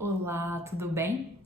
Olá, tudo bem?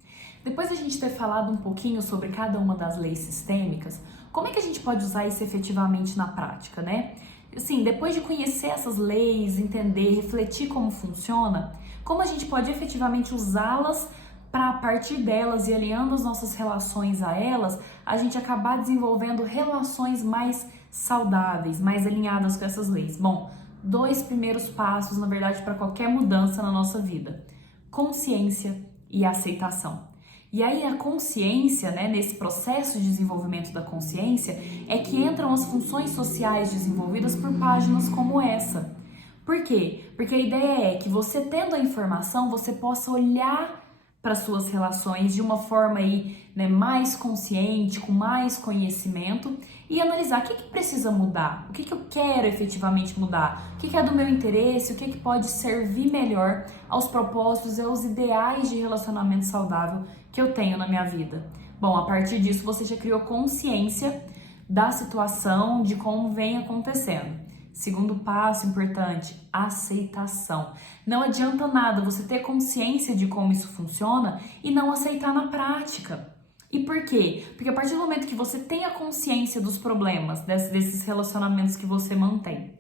Depois de a gente ter falado um pouquinho sobre cada uma das leis sistêmicas, como é que a gente pode usar isso efetivamente na prática, né? Assim, depois de conhecer essas leis, entender, refletir como funciona, como a gente pode efetivamente usá-las para, a partir delas e alinhando as nossas relações a elas, a gente acabar desenvolvendo relações mais saudáveis, mais alinhadas com essas leis? Bom, dois primeiros passos, na verdade, para qualquer mudança na nossa vida: consciência e aceitação. E aí a consciência, né, nesse processo de desenvolvimento da consciência, é que entram as funções sociais desenvolvidas por páginas como essa. Por quê? Porque a ideia é que você, tendo a informação, você possa olhar para suas relações de uma forma aí, né, mais consciente, com mais conhecimento e analisar o que precisa mudar, o que eu quero efetivamente mudar, o que é do meu interesse, o que pode servir melhor aos propósitos e aos ideais de relacionamento saudável que eu tenho na minha vida. Bom, a partir disso você já criou consciência da situação, de como vem acontecendo. Segundo passo importante, aceitação. Não adianta nada você ter consciência de como isso funciona e não aceitar na prática. E por quê? Porque a partir do momento que você tem a consciência dos problemas, desses relacionamentos que você mantém,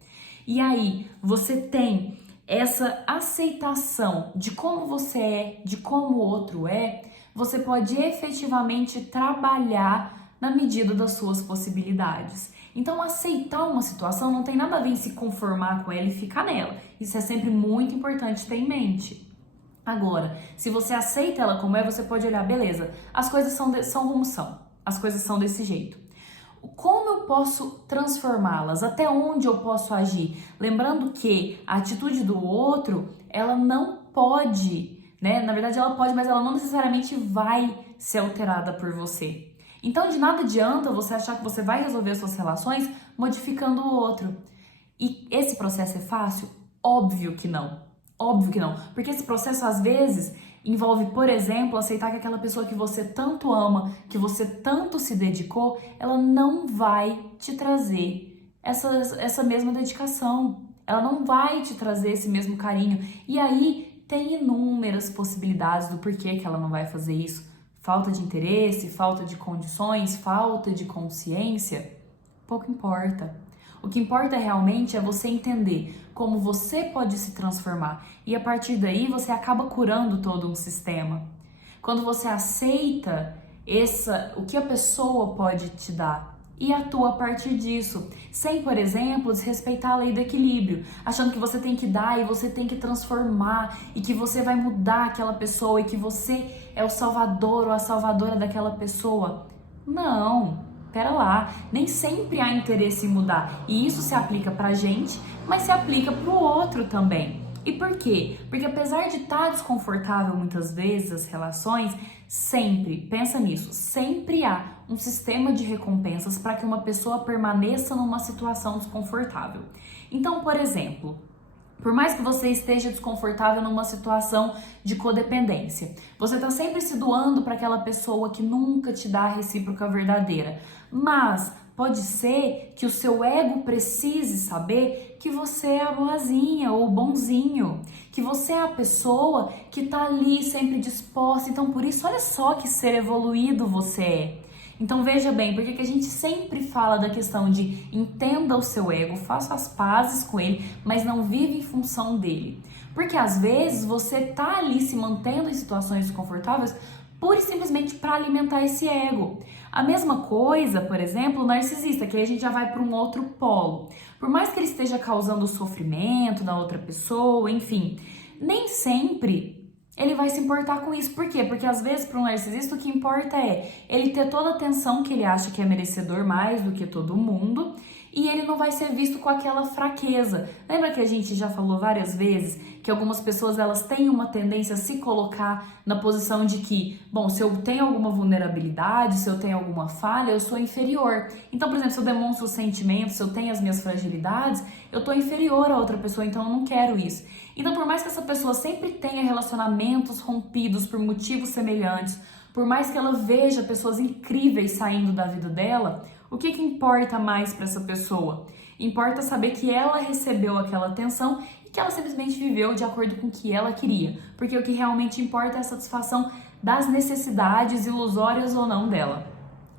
e aí você tem essa aceitação de como você é, de como o outro é, você pode efetivamente trabalhar na medida das suas possibilidades. Então, aceitar uma situação não tem nada a ver em se conformar com ela e ficar nela. Isso é sempre muito importante ter em mente. Agora, se você aceita ela como é, você pode olhar, beleza, as coisas são como são, as coisas são desse jeito. Como eu posso transformá-las? Até onde eu posso agir? Lembrando que a atitude do outro, ela não pode, né? Na verdade, ela pode, mas ela não necessariamente vai ser alterada por você. Então, de nada adianta você achar que você vai resolver as suas relações modificando o outro. E esse processo é fácil? Óbvio que não. Óbvio que não. Porque esse processo, às vezes, envolve, por exemplo, aceitar que aquela pessoa que você tanto ama, que você tanto se dedicou, ela não vai te trazer essa mesma dedicação. Ela não vai te trazer esse mesmo carinho. E aí, tem inúmeras possibilidades do porquê que ela não vai fazer isso. Falta de interesse, falta de condições, falta de consciência, pouco importa. O que importa realmente é você entender como você pode se transformar e a partir daí você acaba curando todo um sistema. Quando você aceita o que a pessoa pode te dar e atua a partir disso, sem, por exemplo, desrespeitar a lei do equilíbrio, achando que você tem que dar e você tem que transformar e que você vai mudar aquela pessoa e que você é o salvador ou a salvadora daquela pessoa. Não, pera lá, nem sempre há interesse em mudar e isso se aplica pra gente, mas se aplica pro outro também. E por quê? Porque apesar de estar desconfortável muitas vezes as relações, sempre, pensa nisso, sempre há um sistema de recompensas para que uma pessoa permaneça numa situação desconfortável. Então, por exemplo, por mais que você esteja desconfortável numa situação de codependência, você está sempre se doando para aquela pessoa que nunca te dá a recíproca verdadeira, mas pode ser que o seu ego precise saber que você é a boazinha ou o bonzinho, que você é a pessoa que está ali sempre disposta. Então, por isso, olha só que ser evoluído você é. Então, veja bem, porque que a gente sempre fala da questão de entenda o seu ego, faça as pazes com ele, mas não vive em função dele. Porque às vezes você tá ali se mantendo em situações desconfortáveis pura e simplesmente para alimentar esse ego. A mesma coisa, por exemplo, o narcisista, que aí a gente já vai para um outro polo. Por mais que ele esteja causando sofrimento na outra pessoa, enfim, nem sempre ele vai se importar com isso. Por quê? Porque às vezes para um narcisista o que importa é ele ter toda a atenção que ele acha que é merecedor mais do que todo mundo e ele não vai ser visto com aquela fraqueza. Lembra que a gente já falou várias vezes que algumas pessoas elas têm uma tendência a se colocar na posição de que, bom, se eu tenho alguma vulnerabilidade, se eu tenho alguma falha, eu sou inferior. Então, por exemplo, se eu demonstro sentimentos, se eu tenho as minhas fragilidades, eu tô inferior a outra pessoa, então eu não quero isso. Então, por mais que essa pessoa sempre tenha relacionamentos rompidos por motivos semelhantes, por mais que ela veja pessoas incríveis saindo da vida dela, o que importa mais para essa pessoa? Importa saber que ela recebeu aquela atenção e que ela simplesmente viveu de acordo com o que ela queria, porque o que realmente importa é a satisfação das necessidades ilusórias ou não dela.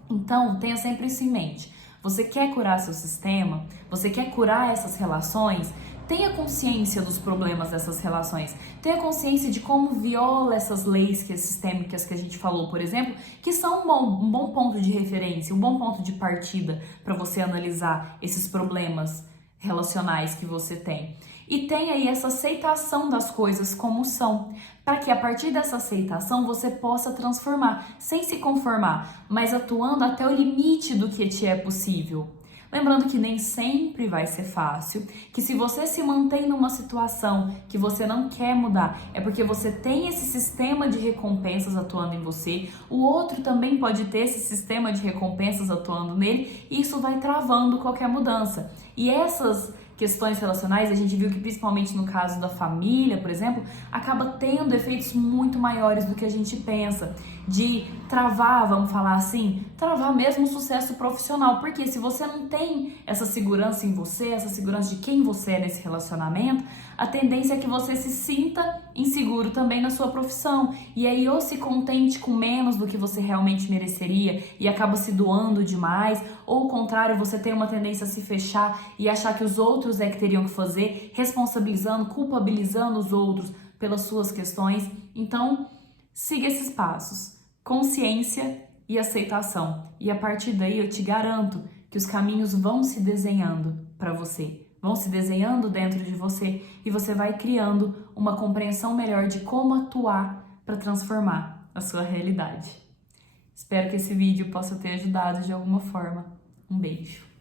Então, tenha sempre isso em mente. Você quer curar seu sistema? Você quer curar essas relações? Tenha consciência dos problemas dessas relações. Tenha consciência de como viola essas leis sistêmicas que a gente falou, por exemplo, que são um bom ponto de referência, um bom ponto de partida para você analisar esses problemas relacionais que você tem. E tenha aí essa aceitação das coisas como são, para que a partir dessa aceitação você possa transformar, sem se conformar, mas atuando até o limite do que te é possível. Lembrando que nem sempre vai ser fácil, que se você se mantém numa situação que você não quer mudar, é porque você tem esse sistema de recompensas atuando em você, o outro também pode ter esse sistema de recompensas atuando nele, e isso vai travando qualquer mudança. E essas questões relacionais, a gente viu que principalmente no caso da família, por exemplo, acaba tendo efeitos muito maiores do que a gente pensa, de travar, vamos falar assim, travar mesmo o sucesso profissional, porque se você não tem essa segurança em você, essa segurança de quem você é nesse relacionamento, a tendência é que você se sinta inseguro também na sua profissão, e aí ou se contente com menos do que você realmente mereceria e acaba se doando demais, ou ao contrário, você tem uma tendência a se fechar e achar que os outros é que teriam que fazer, responsabilizando, culpabilizando os outros pelas suas questões. Então, siga esses passos, consciência e aceitação. E a partir daí eu te garanto que os caminhos vão se desenhando para você, vão se desenhando dentro de você e você vai criando uma compreensão melhor de como atuar para transformar a sua realidade. Espero que esse vídeo possa ter ajudado de alguma forma. Um beijo!